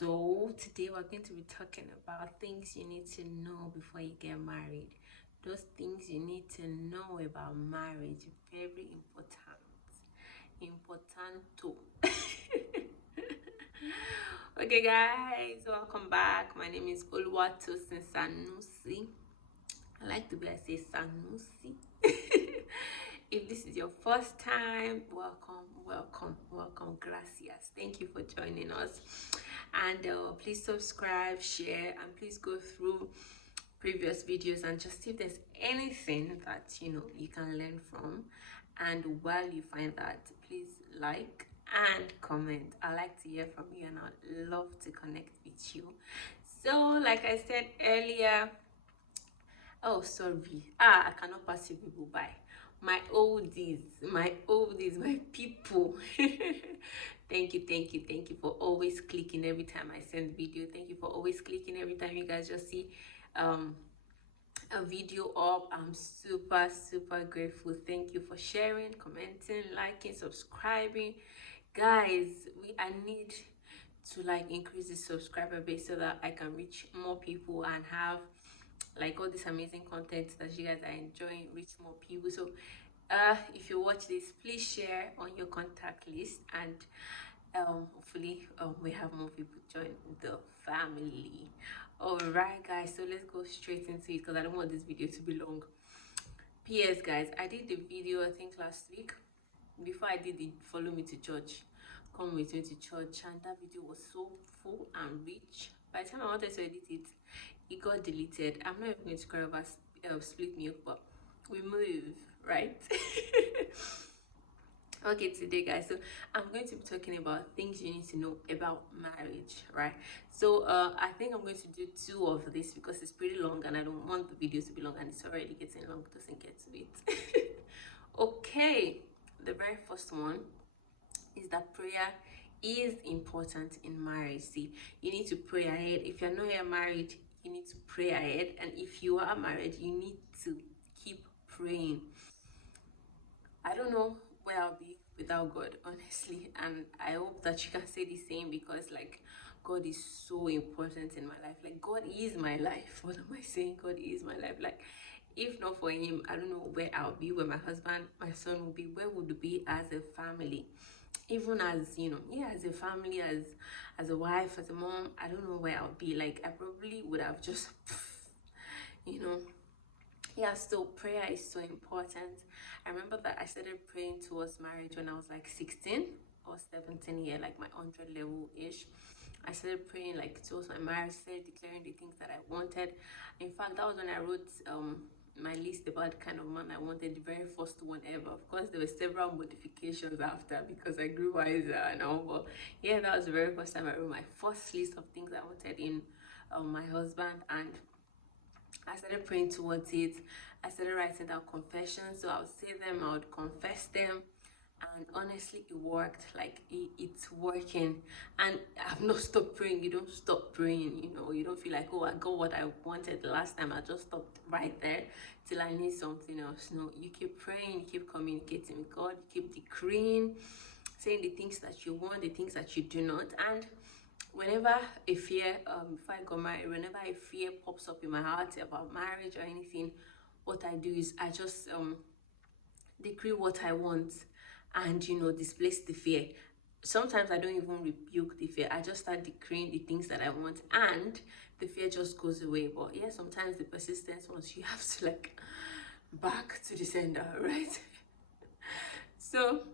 So today we're going to be talking about things you need to know before you get married. Those things you need to know about marriage, very important. Important too. Okay guys, welcome back. My name is bookoluwatosinsanusi. I like the way I say Sanusi. If this is your first time, welcome, gracias. Thank you for joining us. And please subscribe, share, and please go through previous videos and just see if there's anything that you can learn from. And while you find that, please like and comment. I like to hear from you and I'd love to connect with you. So like I said earlier, oh sorry, I cannot pass you people by. My oldies, my people. Thank you for always clicking every time I send video. Thank you for always clicking every time you guys just see a video up. I'm super grateful. Thank you for sharing, commenting, liking, subscribing. Guys, I need to increase the subscriber base so that I can reach more people and have all this amazing content that you guys are enjoying, reach more people. So if you watch this, please share on your contact list, and hopefully we have more people join the family. All right guys, so let's go straight into it because I don't want this video to be long. PS guys, I did the video I think last week before I did the follow me to church, come with me to church, and that video was so full and rich. By the time I wanted to edit it, it got deleted. I'm not even going to cry over split milk, but we move, right? Okay, today guys, so I'm going to be talking about things you need to know about marriage, right? So I think I'm going to do 2 of this because it's pretty long and I don't want the video to be long, and it's already getting long. Doesn't get to it. Okay, the very first one is that prayer is important in marriage. See, you need to pray ahead. If you're not yet married, you need to pray ahead, and if you are married, you need to keep praying. I don't know where I'll be without God, honestly, and I hope that you can say the same, because God is so important in my life. God is my life. What am I saying? God is my life. If not for him, I don't know where I'll be, where my husband, my son will be, where would we be as a family, even as as a family, as a wife, as a mom. I don't know where I'll be. I probably would have just so prayer is so important. I remember that I started praying towards marriage when I was 16 or 17, my 100 level ish. I started praying towards my marriage, started declaring the things that I wanted. In fact, that was when I wrote my list about the kind of man I wanted, the very first one ever. Of course, there were several modifications after because I grew wiser now, but yeah, that was the very first time I wrote my first list of things I wanted in my husband, and I started praying towards it. I started writing down confessions, so I would say them, I would confess them, and honestly it worked. It's working, and I've not stopped praying. You don't stop praying, you don't feel oh, I got what I wanted the last time, I just stopped right there till I need something else. No, you keep praying, you keep communicating with God, you keep decreeing, saying the things that you want, the things that you do not. And whenever a fear, before I got married, whenever a fear pops up in my heart about marriage or anything, what I do is I just decree what I want and displace the fear. Sometimes I don't even rebuke the fear, I just start decreeing the things that I want, and the fear just goes away. But yeah, sometimes the persistence ones, you have to back to the sender, right? So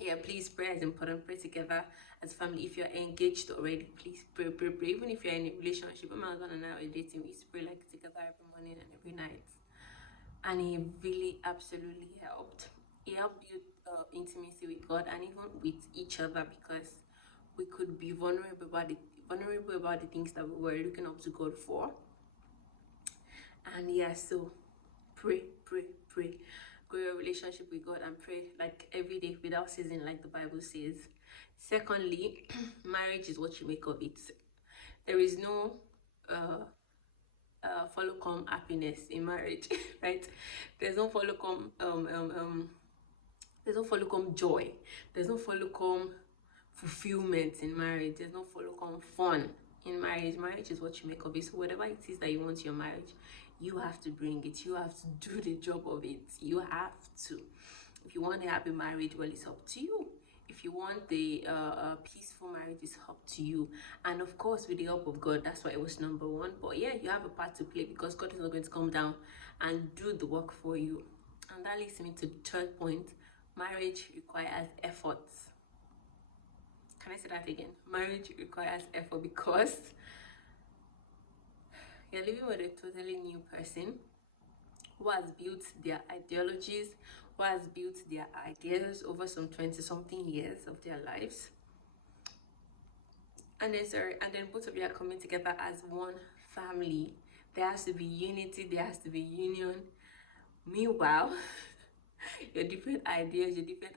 yeah, please, prayer is important. Pray together as family. If you're engaged already, please pray. Even if you're in a relationship, my husband and I are dating, we pray together every morning and every night, and it really absolutely helped. It helped build intimacy with God and even with each other, because we could be vulnerable about the things that we were looking up to God for. And yeah, so pray. Grow your relationship with God and pray every day without ceasing, like the Bible says. Secondly, marriage is what you make of it. There is no follow come happiness in marriage, right? There's no follow come there's no follow come joy. There's no follow come fulfillment in marriage. There's no follow come fun in marriage. Marriage is what you make of it. So whatever it is that you want your marriage, you have to bring it. You have to do the job of it. You have to. If you want a happy marriage, well, it's up to you. If you want the peaceful marriage, it's up to you. And of course, with the help of God, that's why it was number one. But yeah, you have a part to play, because God is not going to come down and do the work for you. And that leads me to the third point. Marriage requires effort. Can I say that again? Marriage requires effort, because you're living with a totally new person who has built their ideologies, who has built their ideas over some 20-something years of their lives. And then both of you are coming together as one family. There has to be unity, there has to be union. Meanwhile, your different ideas, your different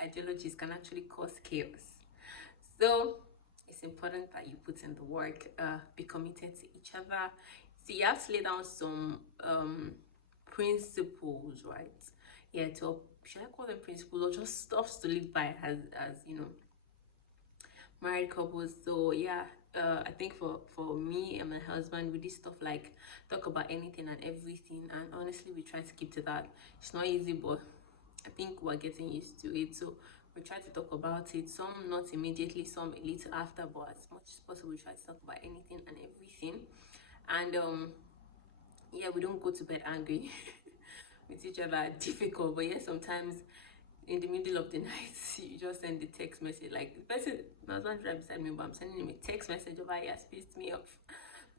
ideologies can actually cause chaos. So it's important that you put in the work, be committed to each other. So you have to lay down some principles, right? Yeah, should I call them principles, or just stuff to live by as married couples? So yeah, I think for me and my husband, we did stuff like talk about anything and everything, and honestly we try to keep to that. It's not easy, but I think we're getting used to it. So we try to talk about it, some not immediately, some a little after, but as much as possible we try to talk about anything and everything. And yeah, we don't go to bed angry with each other. Difficult, but yeah, sometimes in the middle of the night you just send the text message, like the person, my husband's right beside me, but I'm sending him a text message of he has pissed me off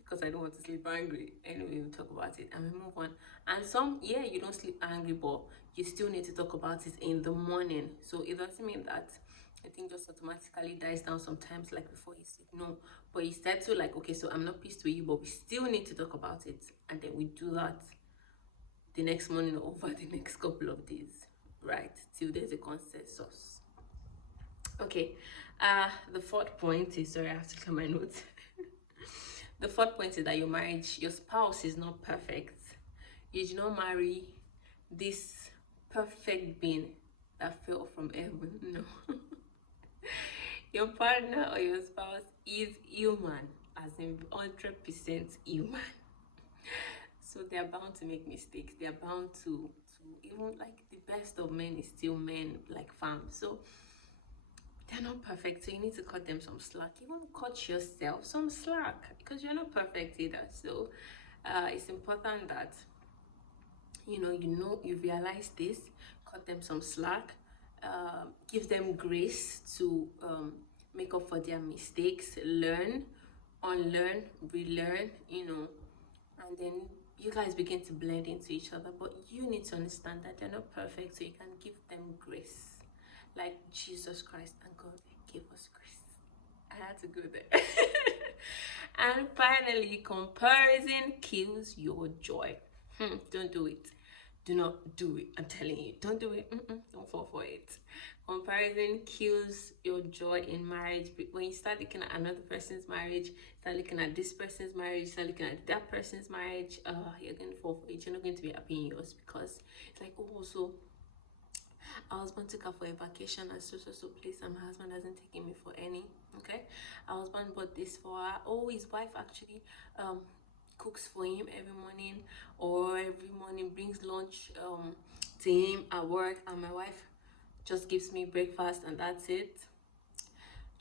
because I don't want to sleep angry. Anyway, we'll talk about it and we move on. And some, yeah, you don't sleep angry, but you still need to talk about it in the morning. So it doesn't mean that I think just automatically dies down sometimes, like before you sleep. No, but you start to like, okay, so I'm not pissed with you, but we still need to talk about it, and then we do that the next morning or over the next couple of days, right, till there's a consensus. Okay, the fourth point is, sorry, I have to clear my notes. The fourth point is that your marriage, your spouse is not perfect. You do not marry this perfect being that fell from heaven. No. Your partner or your spouse is human, as in 100% human. So they are bound to make mistakes. They are bound to even, like, the best of men is still men, like fam. So they're not perfect. So you need to cut them some slack. Even cut yourself some slack, because you're not perfect either. So it's important that you realize this. Cut them some slack. Give them grace to make up for their mistakes. Learn, unlearn, relearn. And then you guys begin to blend into each other. But you need to understand that they're not perfect, so you can give them grace, like Jesus Christ and God gave us grace. I had to go there. And finally, comparison kills your joy. Don't do it. Do not do it. I'm telling you, don't do it. Don't fall for it. Comparison kills your joy in marriage. When you start looking at another person's marriage, start looking at this person's marriage, start looking at that person's marriage, you're going to fall for it. You're not going to be happy in yours, because it's like, oh, so our husband took her for a vacation at so place, and my husband hasn't taken me for any. Okay, our husband bought this for her. Oh, his wife actually cooks for him every morning, or every morning brings lunch to him at work, and my wife just gives me breakfast and that's it.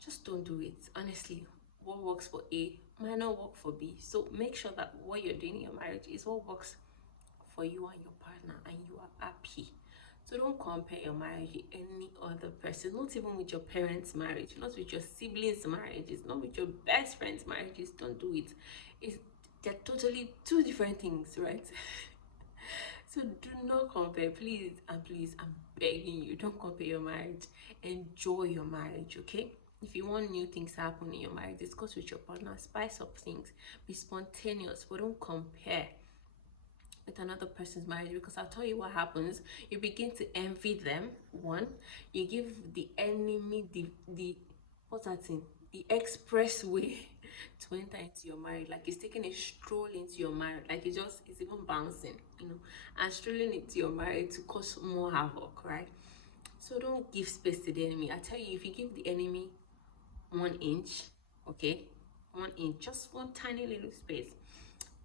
Just don't do it. Honestly, what works for A might not work for B. So make sure that what you're doing in your marriage is what works for you and your partner, and you are happy. So don't compare your marriage with any other person, not even with your parents' marriage, not with your siblings' marriages, not with your best friends' marriages. Don't do it. They're totally two different things, right? So do not compare, please. And please, I'm begging you, don't compare your marriage. Enjoy your marriage, okay? If you want new things to happen in your marriage, discuss with your partner, spice up things, be spontaneous, but don't compare with another person's marriage, because I'll tell you what happens. You begin to envy them. One, you give the enemy the what's that thing, the expressway to enter into your marriage. Like it's taking a stroll into your marriage, like it's even bouncing, and strolling into your marriage to cause more havoc, right? So don't give space to the enemy. I tell you, if you give the enemy 1 inch, okay, 1 inch, just one tiny little space,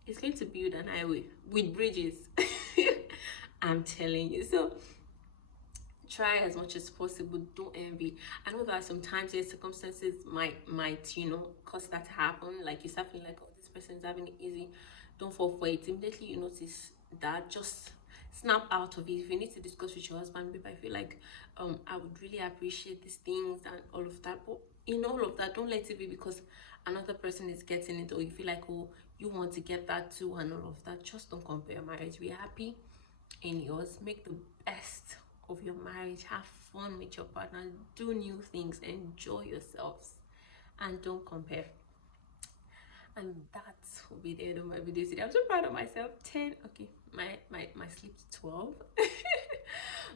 it's going to build an highway with bridges. I'm telling you. So try as much as possible. Don't envy. I know that sometimes your circumstances might cause that to happen. Like you start feeling like, oh, this person's having it easy. Don't fall for it. Immediately you notice that, just snap out of it. If you need to discuss with your husband, maybe I feel like I would really appreciate these things and all of that. But in all of that, don't let it be because another person is getting it, or you feel like, oh, you want to get that too and all of that. Just don't compare your marriage. Be happy in yours. Make the best of your marriage. Have fun with your partner. Do new things. Enjoy yourselves. And don't compare. And that will be the end of my video today. I'm so proud of myself. 10. Okay. My sleep's 12.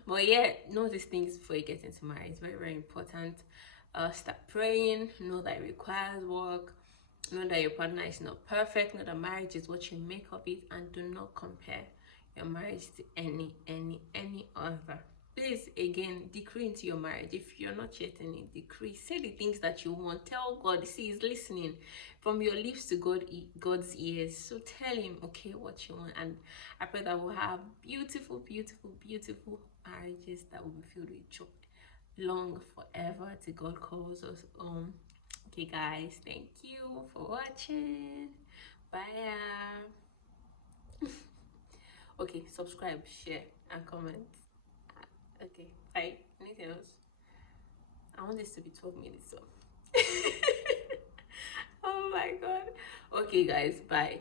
But yeah, know these things before you get into marriage. It's very, very important. Start praying. Know that it requires work. Know that your partner is not perfect. Know that marriage is what you make of it. And do not compare your marriage to any other. Please, again, decree into your marriage. If you're not yet in it, decree. Say the things that you want. Tell God. See, He's listening from your lips to God's ears. So tell Him, okay, what you want. And I pray that we'll have beautiful, beautiful, beautiful marriages that will be filled with joy long forever till God calls us home. Okay, guys, thank you for watching. Bye. Okay, subscribe, share, and comment. Okay, bye. Anything else? I want this to be 12 minutes, so. Oh my god. Okay, guys, bye.